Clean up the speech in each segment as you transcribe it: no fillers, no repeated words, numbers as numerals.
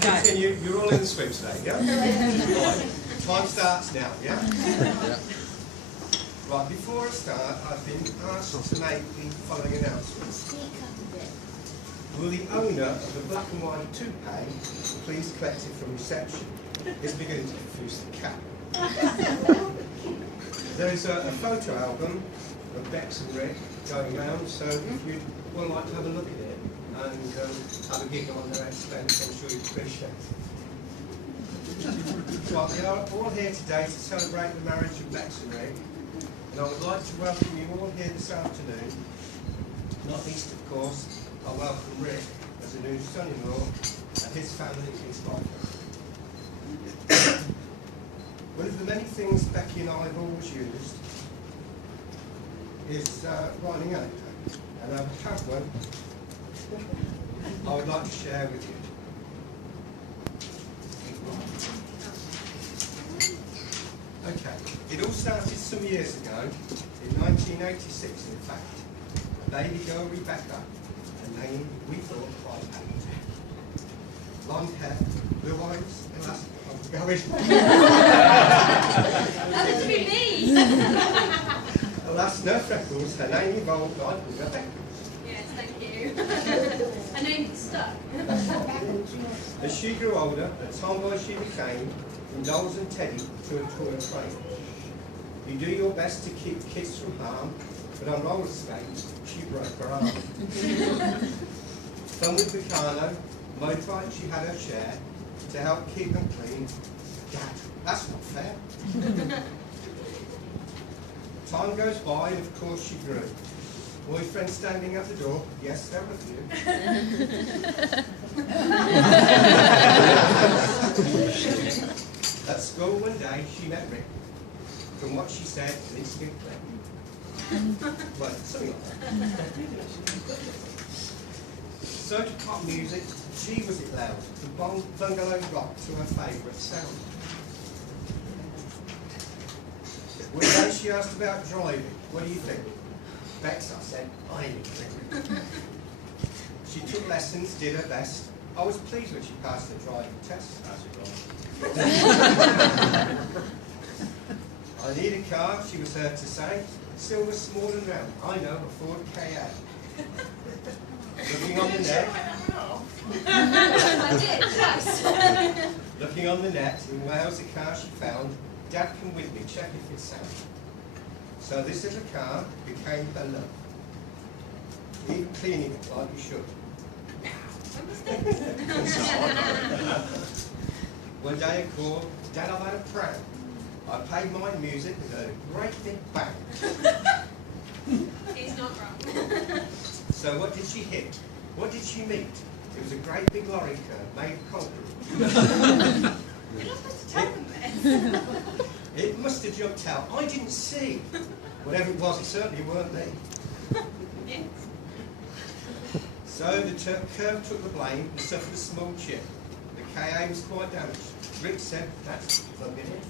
continue. You're all in the swim today, yeah? Right. Time starts now, yeah? Right, before I start, I've been asked to make the following announcements. Will the owner of the black and white toupee please collect it from reception? It's beginning to confuse the cat. There's a photo album of Bex and Rick going round, so if you would like to have a look at it and have a giggle on their expense, I'm sure you'd appreciate it. Well, we are all here today to celebrate the marriage of Bex and Rick, and I would like to welcome you all here this afternoon. Not least, of course, I welcome Rick as a new son-in-law and his family and his wife. One of the many things Becky and I have always used is writing anecdotes, and I have one I would like to share with you. Okay, it all started some years ago, in 1986 in fact. A baby girl, Rebecca, a name we thought quite happy. Blonde hair, blue eyes, elastic. That would be me! Alas, no freckles, her name evolved like Rebecca. Yes, thank you. Her name stuck. As she grew older, the tomboy she became, from dolls and teddy to a toy train. You do your best to keep kids from harm, but on roller skates, she broke her arm. Fun with Meccano, motorbike she had her share, to help keep them clean. Dad, that's not fair. Time goes by and of course she grew. Boyfriend standing at the door, yes there were a few. At school one day she met Rick. From what she said, an instant click. Well, something like that. So to pop music, she was it loud, the bungalow rock to her favourite sound. One day she asked about driving. What do you think? Bex, I said, I ain't think. She took lessons, did her best. I was pleased when she passed the driving test. I need a car, she was heard to say. Silver, small and round. I know, a Ford KA. Looking on the net. I did, twice. Looking on the net, in Wales the car she found. Dad, come with me, check if it's sound. So this little car became her love. Even cleaning it like you should. One day I called, Dad, I've had a prank. I paid my music with a great big bang. He's not wrong. So what did she hit? What did she meet? It was a great big lorry curve made of concrete. You're not supposed to tell them this. It must have jumped out. I didn't see. Whatever it was, it certainly weren't me. Yes. So the curve took the blame and suffered a small chip. The KA was quite damaged. Rick said, that's plugging in.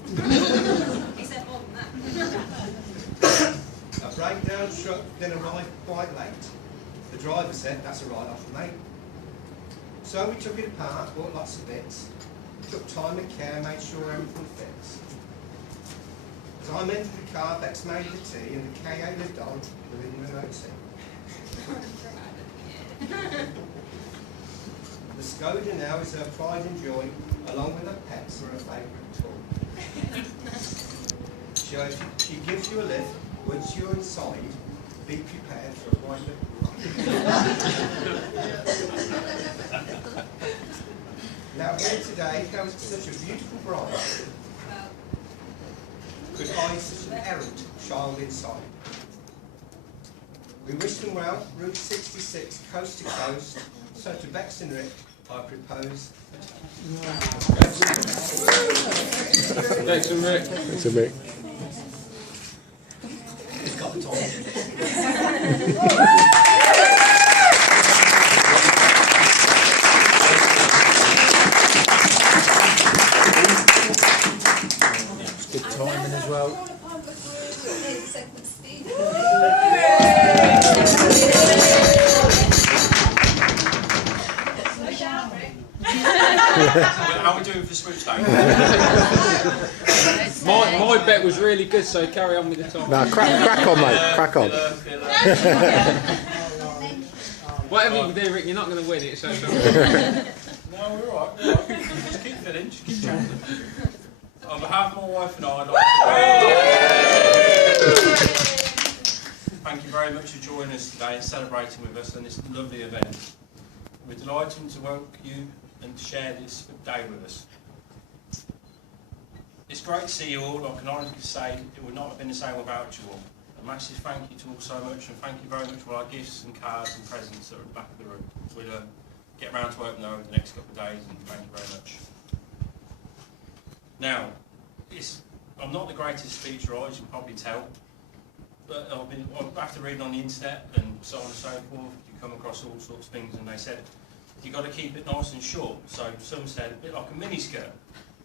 He said more than that. A breakdown truck then arrived quite late. The driver said, that's a write-off, mate. So we took it apart, bought lots of bits, took time and care, made sure everything fits. As I mended the car, Bex made the tea, and the KA lived on within the OT. The Skoda now is her pride and joy, along with her pets are her favourite toy. She gives you a lift. Once you're inside, be prepared for a wider ride. Now here today comes such a beautiful bride. Could hide such an errant child inside. We wish them well, Route 66, coast to coast. So to Bex and Rick, I propose. Thanks, Rick. Thanks, Rick. Who's got the time? It's good timing as well. How are we doing for switch day? my bet was really good, so carry on with the time. No, crack on, mate. Crack on. Whatever you do, Rick, you're not going to win it, so it's all right. No, we're alright. Just keep filling, just keep chatting. On behalf of my wife and I, I'd like to thank you very much for joining us today and celebrating with us on this lovely event. We're delighted to welcome you and to share this day with us. It's great to see you all. I can honestly say it would not have been the same without you all. A massive thank you to all so much, and thank you very much for our gifts and cards and presents that are at the back of the room. We'll get around to open them over the next couple of days, and thank you very much. Now, I'm not the greatest speaker, as you can probably tell, but after reading on the internet and so on and so forth, you come across all sorts of things, and they said you've got to keep it nice and short. So some said a bit like a mini skirt,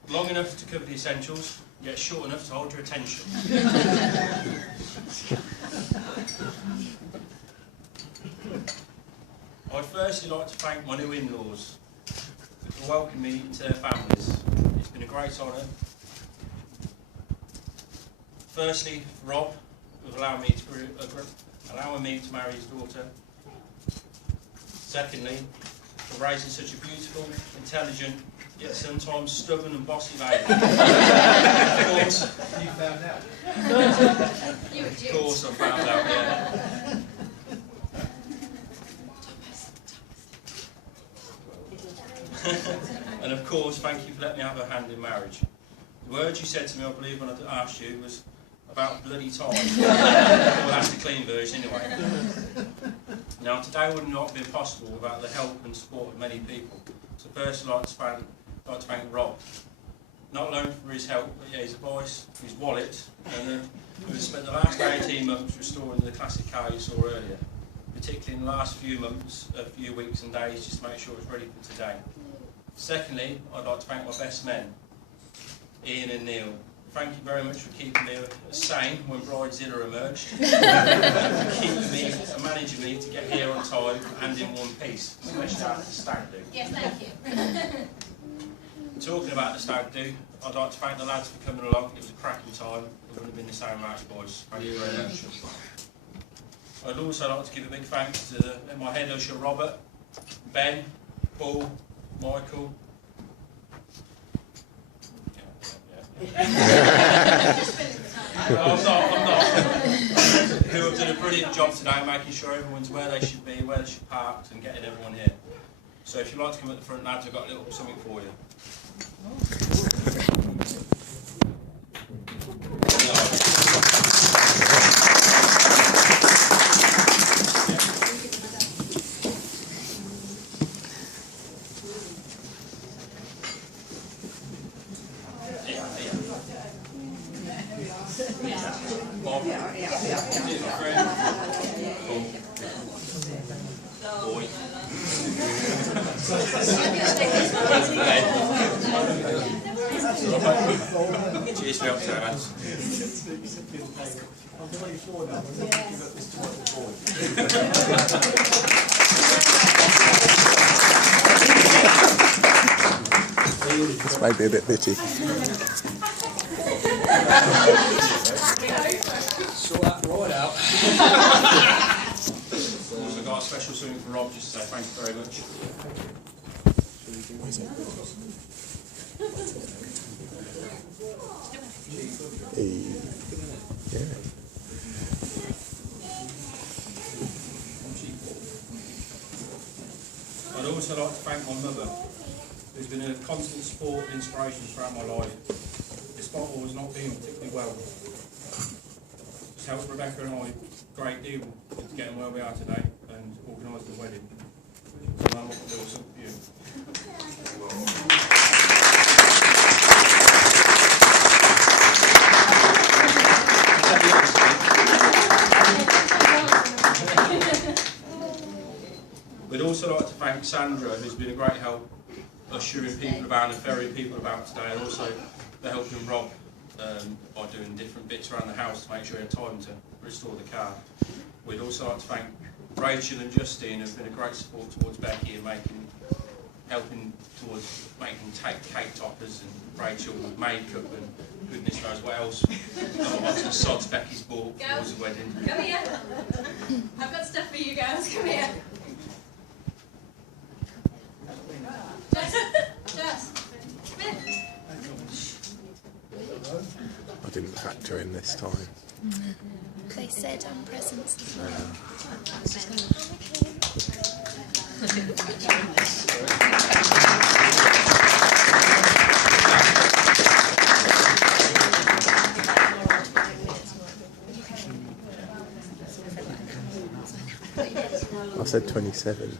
long enough to cover the essentials, yet short enough to hold your attention. I'd firstly like to thank my new in-laws for welcoming me into their families. It's been a great honour. Firstly, Rob, for allowing me to marry his daughter. Secondly, for raising such a beautiful, intelligent, yet sometimes stubborn and bossy lady. Of course, You found out. of course I found out, yeah. And of course, thank you for letting me have a hand in marriage. The words you said to me, I believe, when I asked you was about bloody time. Well, that's the clean version anyway. Now, today would not have been possible without the help and support of many people. So first, I'd like to thank Rob. Not alone for his help, but yeah, his advice, his wallet, and we've spent the last 18 months restoring the classic car you saw earlier, particularly in the last few months, a few weeks and days, just to make sure it's ready for today. Secondly, I'd like to thank my best men, Ian and Neil. Thank you very much for keeping me sane when Bridezilla emerged, and for keeping me and managing me to get here on time and in one piece, especially after the stag do. Yes, thank you. Talking about the stag do, I'd like to thank the lads for coming along. It was a cracking time. It wouldn't have been the same without you boys. Thank you very much. I'd also like to give a big thanks to my head usher Robert, Ben, Paul, Michael. I'm not. Who have done a brilliant job today making sure everyone's where they should be, where they should park, and getting everyone here. So if you'd like to come at the front, lads, I've got a little something for you. Cheers for your help today, lads. This might be a bit bitchy. Sort that ride out. Also got a special something for Rob, just to say thank you very much. Yeah. I'd also like to thank my mother, who's been a constant support and inspiration throughout my life, despite always not being particularly well. It's helped Rebecca and I a great deal with getting where we are today and organising the wedding. So Mum, what can do something for you? We'd also like to thank Sandra, who's been a great help ushering people about and ferrying people about today, and also for helping Rob by doing different bits around the house to make sure he had time to restore the car. We'd also like to thank Rachel and Justine, who've been a great support towards Becky in making helping towards making cake toppers, and Rachel with makeup, and goodness knows what else. Lots of sods Becky's bought towards the wedding. Come here. I've got stuff for you girls. Come here. Jess. Come here. I didn't factor in this time. They said presents as well. I said 27.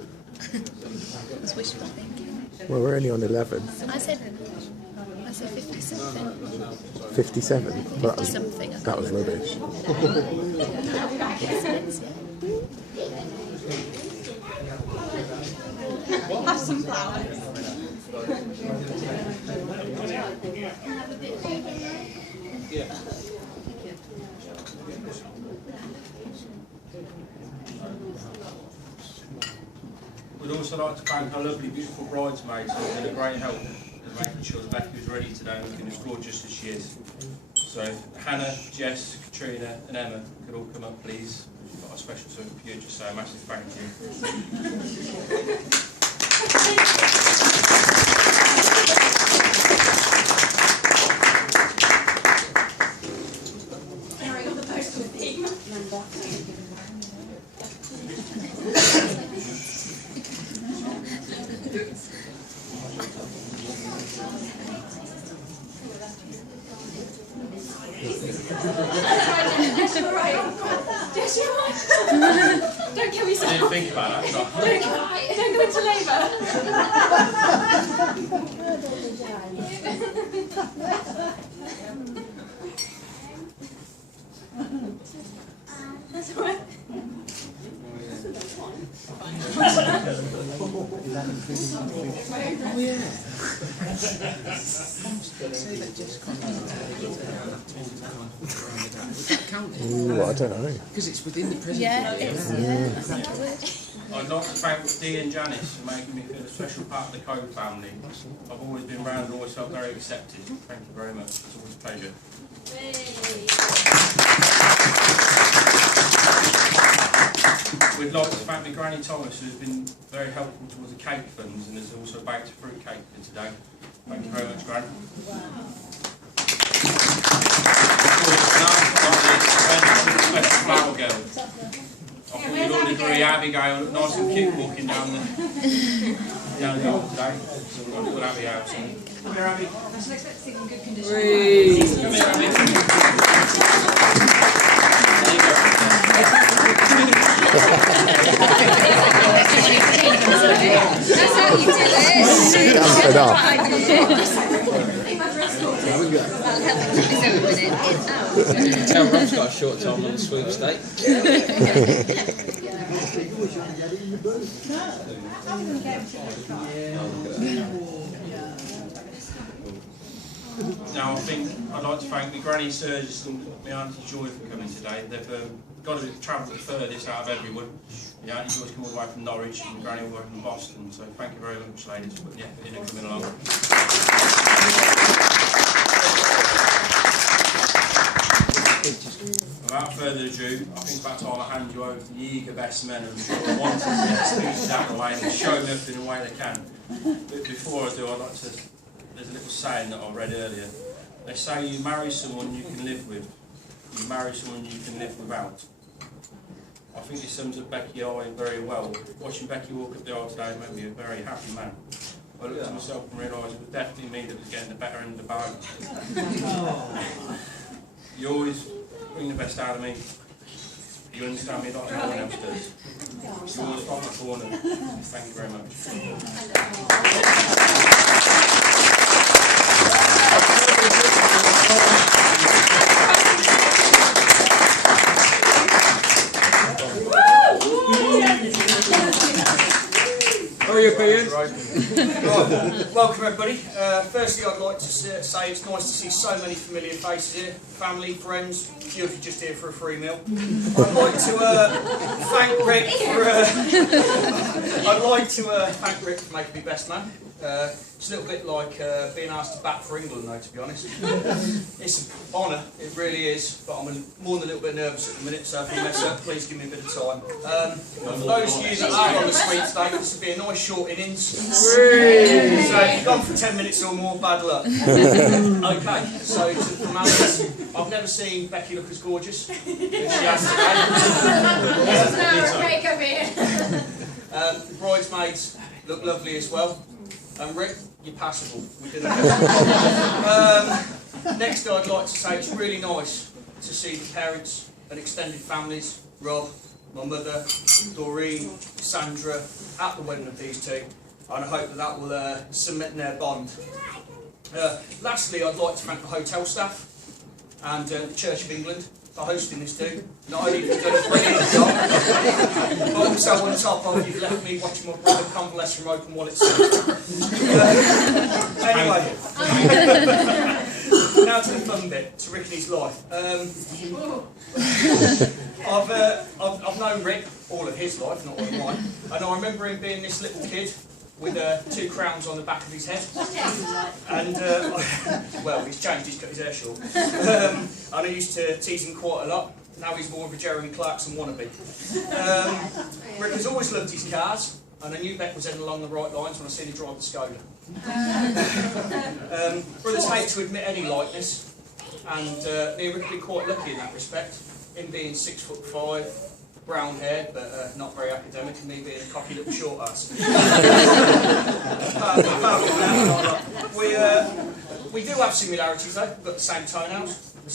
It's wishful thinking. Well, we're only on 11. I said 50 something. 57? Well, 50 something. that was rubbish. Have some flowers. We'd also like to thank our lovely, beautiful bridesmaids who have been a great help in making sure that Becky was ready today and looking as gorgeous as she is. So if Hannah, Jess, Katrina and Emma could all come up, please. We've got a special something for you, just say a massive thank you. Carrying on the postal theme. Yes, you're right. Don't kill I yourself. didn't think about that, did I? Don't go into labour. That's all right. Ooh, I don't know. Because it's within the present. Yeah, it's, yeah, I think it would. I'd like to thank Dee and Janice for making me feel a special part of the Code family. I've always been round and always felt very accepted. Thank you very much. It's always a pleasure. We'd like to thank my Granny Thomas, who's been very helpful towards the cake funds and has also baked a fruit cake for today. Thank you very much, Granny. Flower girl. I think we'd all agree Abigail looked nice and cute walking down the aisle today. So we've got a little Abigail. So. Come here, Abby. I should expect to see in good condition. Come here, Abby. There you go. That's how you do it. Damp it up. You can tell Rob's got a short time on the sweepstake. Now, I think I'd like to thank my Granny Sturgess and my Auntie Joy for coming today. They've got to travel the furthest out of everyone. My Auntie Joy's come all the way from Norwich and Granny all the way from Boston. So thank you very much, ladies, for putting the effort in and coming along. Without further ado, I think it's about time I hand you over to the eager best men who are wanting to get the speeches out of the way and show them everything the way they can. But before I do, I'd like to. There's a little saying that I read earlier. They say you marry someone you can live with, you marry someone you can live without. I think it sums up Becky and I very well. Watching Becky walk up the aisle today made me a very happy man. I looked at myself and realised it was definitely me that was getting the better end of the bargain. You always bring the best out of me. You understand me like no one else does. You always find my corner. Thank you very much. How are you, Ian? Right, welcome everybody. Firstly, I'd like to say it's nice to see so many familiar faces here, family, friends, a few of you just here for a free meal. I'd like to thank Rick for thank Rick for making me best man. It's a little bit like being asked to bat for England, though, to be honest. It's an honour, it really is, but I'm more than a little bit nervous at the minute, so if I mess up, please give me a bit of time. For those of you that are on the suite today, this will be a nice short innings. So if you've gone for 10 minutes or more, bad luck. Okay, so to the formalities, I've never seen Becky look as gorgeous as she has today. The bridesmaids look lovely as well. And Rick, you're passable. We did next, I'd like to say it's really nice to see the parents and extended families, Rob, my mother, Doreen, Sandra, at the wedding of these two. And I hope that will cement their bond. Lastly, I'd like to thank the hotel staff and the Church of England for hosting this too. Not only have you done a brilliant job, but also on top of you've left me watching my brother convalesce from open wallet. Anyway, now to the fun bit, to Rick and his life. I've known Rick all of his life, not all of mine, and I remember him being this little kid with 2 crowns on the back of his head. And, well, he's changed, he's cut his hair short. And I used to tease him quite a lot. Now he's more of a Jeremy Clarkson wannabe. Rick has always loved his cars, and I knew Beck was heading along the right lines when I seen him drive the Skoda. Brothers hate to admit any likeness, and me and Rick have been quite lucky in that respect, him being 6'5", brown haired, but not very academic, and me being a cocky little short ass. We do have similarities though. We've got the same toenails, the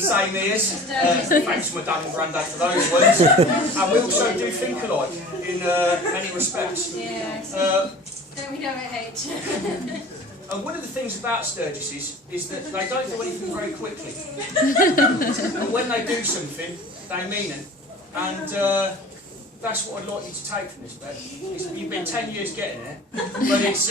same ears. Thanks to my dad and granddad for those words. And we also do think alike in many respects. Yes. Don't we know it, H? And one of the things about Sturgess is that they don't do anything very quickly. And when they do something, they mean it. And that's what I'd like you to take from this, Ben. You've been 10 years getting there, but it's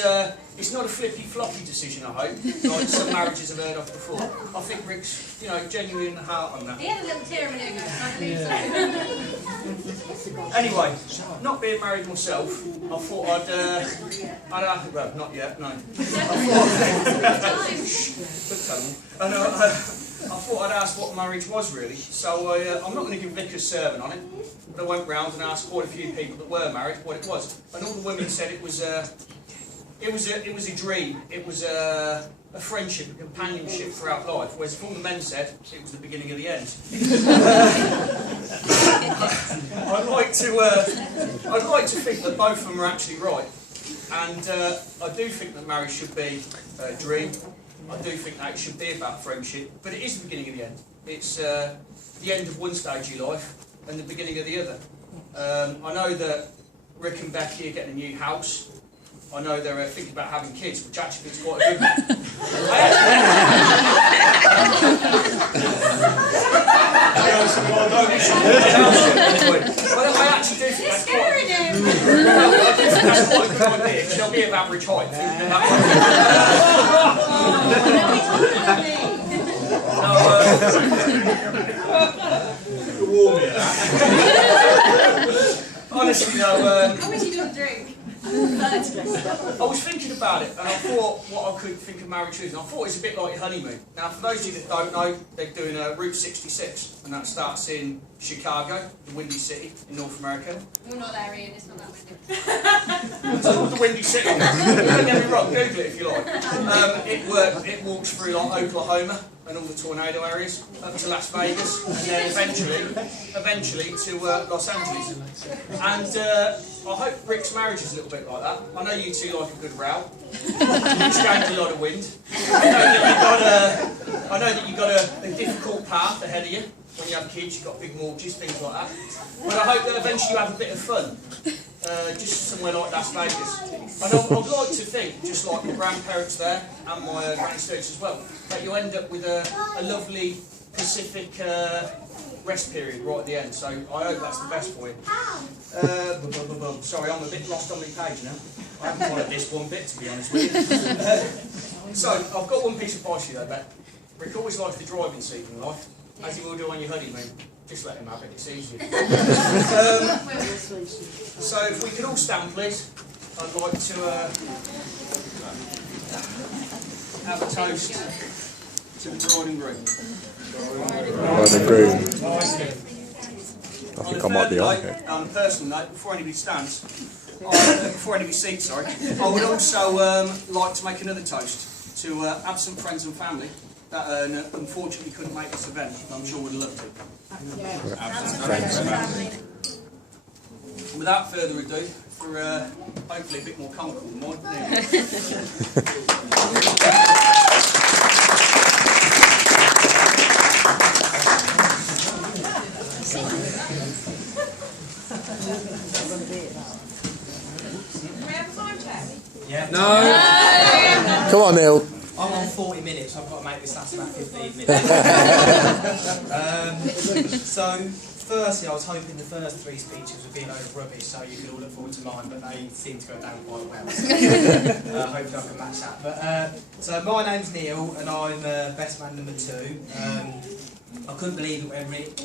not a flippy-floppy decision, I hope, like some marriages I've heard of before. I think Rick's, genuine in the heart on that. He had a little tear a minute ago, I believe so. Anyway, not being married myself, I thought I'd well, not yet, no. I thought I'd ask what marriage was really, so I'm not going to give Vic a sermon on it, but I went round and asked quite a few people that were married what it was, and all the women said it was a dream, it was a friendship, a companionship throughout life, whereas if all the men said it was the beginning of the end. I'd like to think that both of them are actually right, and I do think that marriage should be a dream. I do think that it should be about friendship, but it is the beginning of the end. It's the end of one stage of your life and the beginning of the other. I know that Rick and Becky are getting a new house. I know they're thinking about having kids, which actually is quite a good one. I actually do think that's quite a good idea, because they'll be of average height. Honestly though, How much you don't drink? I was thinking about it and I thought what I could think of marriage is, and I thought it's a bit like your honeymoon. Now for those of you that don't know, they're doing Route 66 and that starts in Chicago, the Windy City in North America. We're not there, Ian, it's not that windy. It's called the Windy City. Don't get me wrong, Google it if you like. It walks through like Oklahoma and all the tornado areas up to Las Vegas and then eventually to Los Angeles. And I hope Rick's marriage is a little bit like that. I know you two like a good row. Exchange a lot of wind. I know that you've got a difficult path ahead of you. When you have kids, you've got big mortgages, things like that. But I hope that eventually you have a bit of fun. Just somewhere like Las Vegas. And I'd like to think, just like my grandparents there, and my Granny Sturgess as well, that you end up with a lovely Pacific rest period right at the end, so I hope that's the best for you. Sorry, I'm a bit lost on my page now. I haven't followed this one bit, to be honest with you. So, I've got one piece of advice for you though, Bet. Rick always likes the driving seat in life, as he will do on your hoodie, mate. Just let him have it, it's easy. So, if we could all stand, please. I'd like to have a toast to the bride and groom. Bride and groom. I think I might be on here. On a personal note, before anybody stands, before anybody seats, sorry, I would also like to make another toast to absent friends and family that unfortunately couldn't make this event, but I'm sure would love to. Absent friends and family. Without further ado, for hopefully a bit more comical than mine. Yeah. No! Come on, Neil. I'm on 40 minutes, I've got to make this last about 15 minutes. So, firstly, I was hoping the first 3 speeches would be a load of rubbish, so you could all look forward to mine, but they seem to go down quite well. So, hopefully I can match that. But, so my name's Neil, and I'm best man number 2. I couldn't believe it when Rick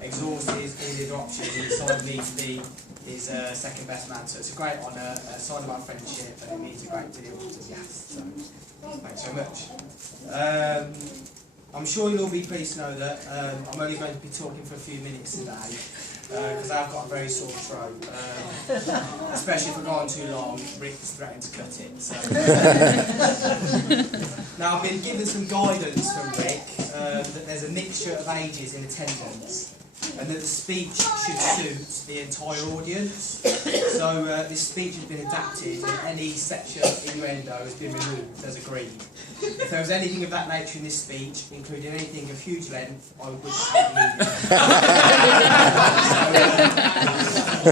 exhausted all his options and decided me to be his second best man. So it's a great honour, a sign of our friendship, and it means a great deal to the guests. So thanks very much. I'm sure you'll all be pleased to know that I'm only going to be talking for a few minutes today because I've got a very sore throat. Especially if I go on too long, Rick is threatening to cut it. So. Now I've been given some guidance from Rick that there's a mixture of ages in attendance, and that the speech should suit the entire audience. So this speech has been adapted and any sexual innuendo has been removed as agreed. If there was anything of that nature in this speech, including anything of huge length, I would have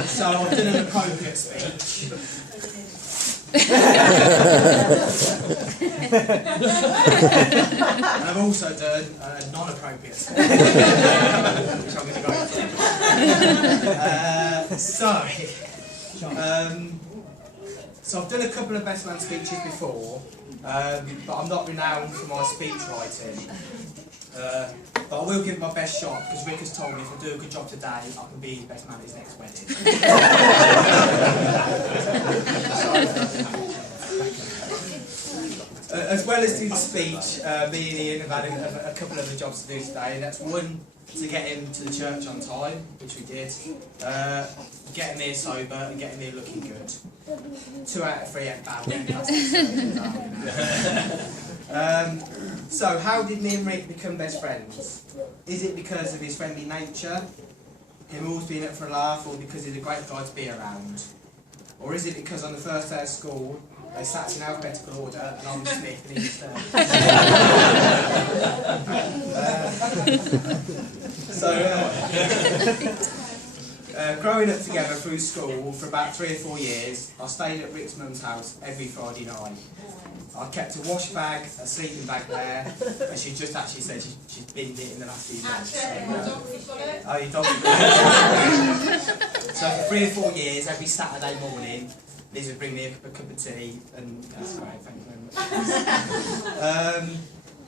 so I've done an appropriate speech. And I've also done a non-appropriate speech, which I'm going to go so I've done a couple of best man speeches before, but I'm not renowned for my speech writing. But I will give it my best shot because Rick has told me if I do a good job today, I can be best man at his next wedding. As well as do the speech, me and Ian have had a couple of other jobs to do today, and that's one to get him to the church on time, which we did, get him here sober and get him here looking good. 2 out of 3 ain't bad. So how did me and Rick become best friends? Is it because of his friendly nature, him always being up for a laugh, or because he's a great guy to be around? Or is it because on the first day of school, they sat in alphabetical order and I was Smith and he was growing up together through school for about 3 or 4 years, I stayed at Rick's mum's house every Friday night. I kept a wash bag, a sleeping bag there, and she just actually said she'd binned it in the last few months. Oh, your dog. So for 3 or 4 years, every Saturday morning, Liz would bring me a cup of tea, and that's great, thank you very much.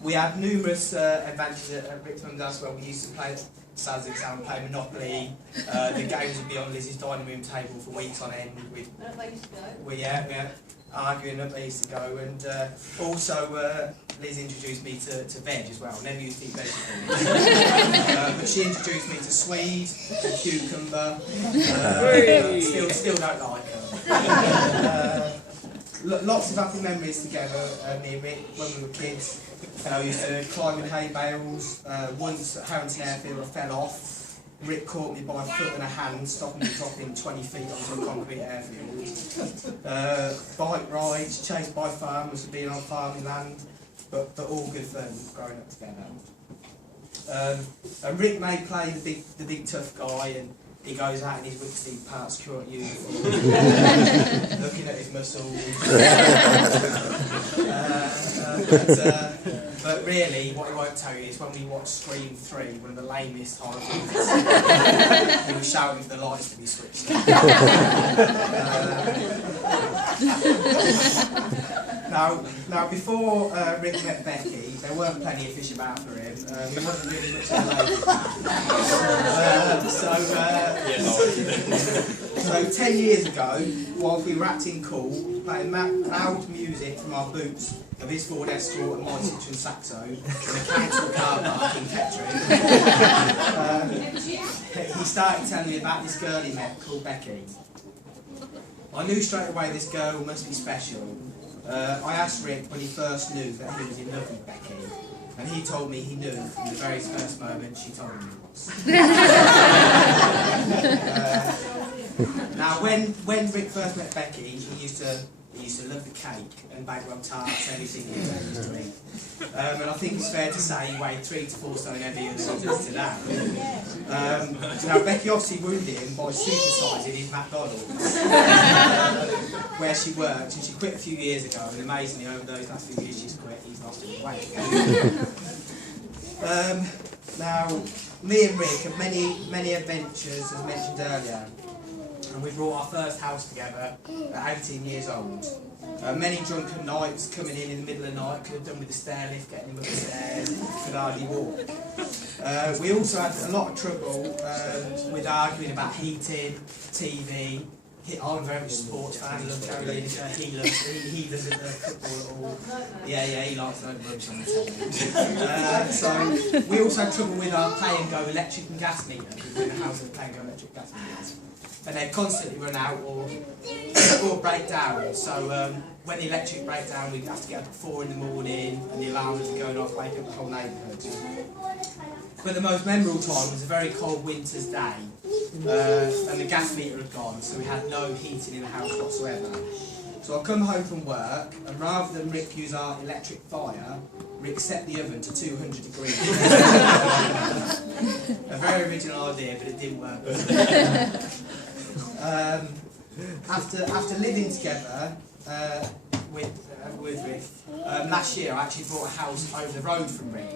We had numerous adventures at Rick's mum's house where we used to play Saz exam, play Monopoly. The games would be on Liz's dining room table for weeks on end. We arguing up they used to go, and also Liz introduced me to veg as well. I never used to eat vegetables, but she introduced me to swede, to cucumber. Still don't like her. Lots of happy memories together, me and Rick, when we were kids. We used to climb in hay bales. Once at Harrington Airfield I fell off. Rick caught me by a foot and a hand, stopping me dropping 20 feet onto a concrete airfield. Bike rides, chased by farmers for being on farming land, but all good fun growing up together. And Rick may play the big tough guy, and he goes out in his Wicksteed Park security uniform, looking at his muscles. But But really, what he won't tell you is when we watched Scream 3, one of the lamest horror movies, he was shouting for the lights to be switched on. Now, before Rick met Becky, there weren't plenty of fish about for him. He wasn't really much of a lady. So 10 years ago, whilst we were acting cool, playing loud music from our boots of his Ford Escort and my Citroen Saxo in a council car park in Kettering, he started telling me about this girl he met called Becky. I knew straight away this girl must be special. I asked Rick when he first knew that he was in love with Becky, and he told me he knew from the very first moment she told him he was. Now, when Rick first met Becky, he used to love the cake and bake rub tarts, everything he was doing. And I think it's fair to say he weighed 3 to 4 stone heavier than he does today. Now, Becky obviously wounded him by supersizing his McDonald's, where she worked, and she quit a few years ago, and amazingly, over those last few years she's quit, he's lost his weight. Now, me and Rick have many adventures, as mentioned earlier, and we brought our first house together at 18 years old. Many drunken nights coming in the middle of the night, could have done with the stair lift, getting him up the stairs, could hardly walk. We also had a lot of trouble with arguing about heating, TV. I'm very much a sports fan, I love Gary Lineker, he doesn't football at all. Yeah, he likes no rubbish on the telly. So we also had trouble with our pay and go electric and gas meter, because we're in a house with pay and go electric gas meters. And they constantly run out or break down. So when the electric break down, we'd have to get up at 4 in the morning, and the alarm would be going off, wake up the whole neighbourhood. But the most memorable time was a very cold winter's day, and the gas meter had gone, so we had no heating in the house whatsoever. So I come home from work, and rather than Rick use our electric fire, Rick set the oven to 200 degrees. A very original idea, but it didn't work. After living together with Rick, last year I actually bought a house over the road from Rick.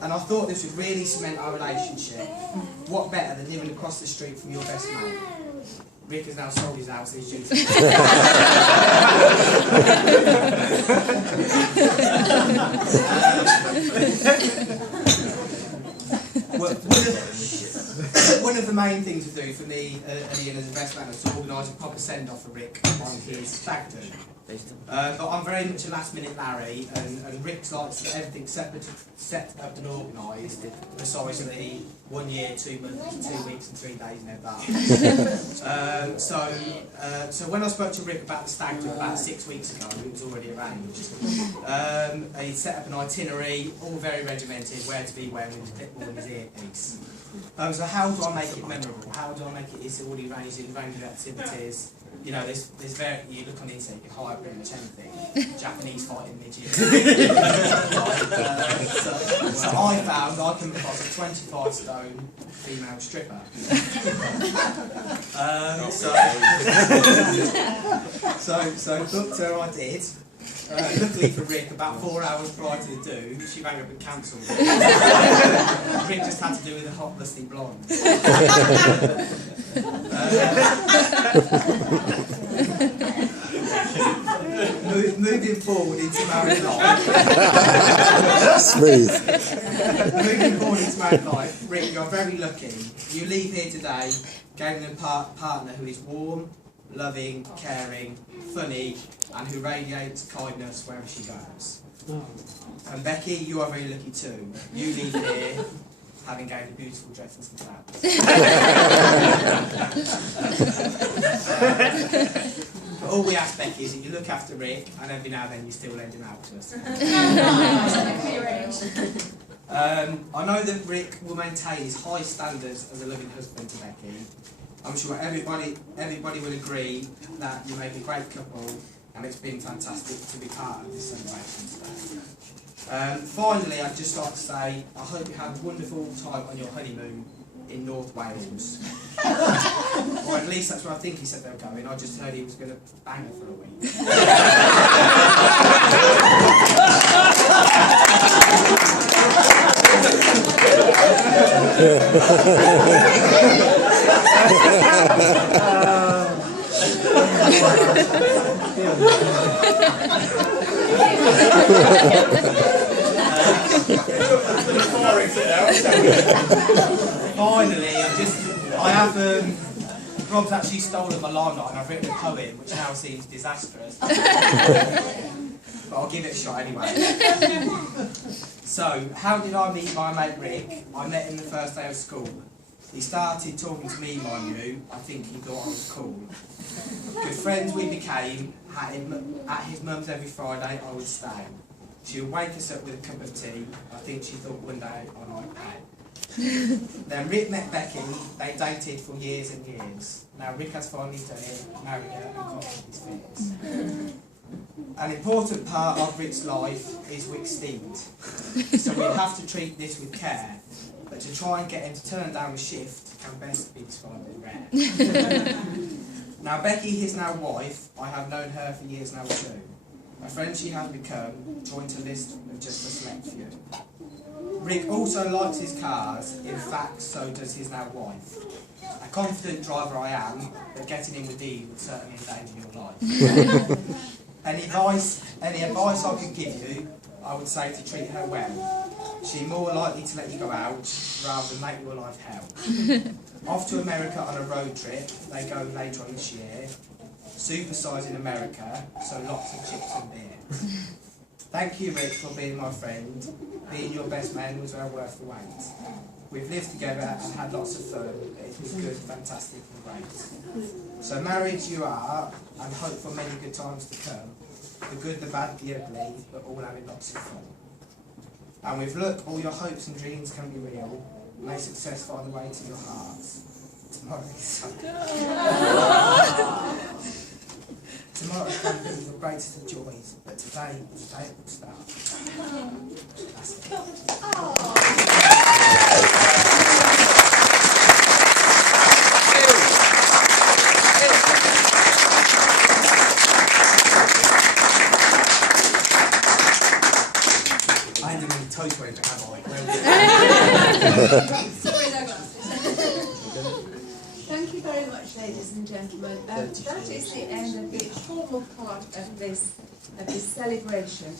And I thought this would really cement our relationship. What better than living across the street from your best mate? Rick has now sold his house and he's due to one of the main things to do for me and Ian as a best man is to organise a proper send-off for Rick on his stag do. But I'm very much a last-minute Larry, and Rick likes to get everything set up and organised precisely 1 year, 2 months, 2 weeks and 3 days in advance. So when I spoke to Rick about the stag do about 6 weeks ago, it was already arranged. He set up an itinerary, all very regimented, where to be when, with his clipboard and his earpiece. So how do I make it memorable? How do I make it? It's already arranged in range of activities. You know, there's you look on the internet, you can hire pretty much anything. Japanese fighting midgets. So I found I came across a 25 stone female stripper. So booked her I did. Luckily for Rick, about 4 hours prior to the do, she rang up and cancelled. Rick just had to do with a hot, lusty blonde. Moving forward into married life. Smooth. Moving forward into married life, Rick, you're very lucky. You leave here today gaining a partner who is warm, loving, caring, funny, and who radiates kindness wherever she goes. And Becky, you are very lucky too. You leave here having gained a beautiful dress and some flowers. But all we ask, Becky, is that you look after Rick, and every now and then you still lend him out to us. I know that Rick will maintain his high standards as a loving husband to Becky. I'm sure everybody will agree that you make a great couple, and it's been fantastic to be part of this celebration today. Finally, I'd just like to say, I hope you have a wonderful time on your honeymoon in North Wales. Or at least that's where I think he said they were going. I just heard he was going to bang her for a week. Finally, I have Rob's actually stolen my limelight and I've written a poem which now seems disastrous. But I'll give it a shot anyway. So, how did I meet my mate Rick? I met him the first day of school. He started talking to me, mind you. I think he thought I was cool. Good friends we became. At his mum's every Friday I would stay. She would wake us up with a cup of tea. I think she thought one day I might pay. Then Rick met Becky. They dated for years and years. Now Rick has finally done it, married her and conquered his fears. An important part of Rick's life is Rick's steed. So we'd have to treat this with care. But to try and get him to turn down the shift can best be described as rare. Now Becky, his now wife, I have known her for years now too. A friend she has become, joined a list of just a select few. Rick also likes his cars, in fact so does his now wife. A confident driver I am, but getting in with these would certainly endanger your life. Any advice I could give you, I would say to treat her well. She's more likely to let you go out, rather than make your life hell. Off to America on a road trip, they go later on this year. Supersize in America, so lots of chips and beer. Thank you, Rick, for being my friend. Being your best man was well worth the wait. We've lived together and had lots of fun. It was good, fantastic and great. So married you are, and hope for many good times to come. The good, the bad, the ugly, but all having lots of fun. And with luck, all your hopes and dreams can be real. May success find the way to your hearts. Tomorrow can be your greatest of joys, but today it will start. That's it. I ended in toast way to have Sorry, Douglas. Thank you very much, ladies and gentlemen. That is the end of the formal part of this celebration.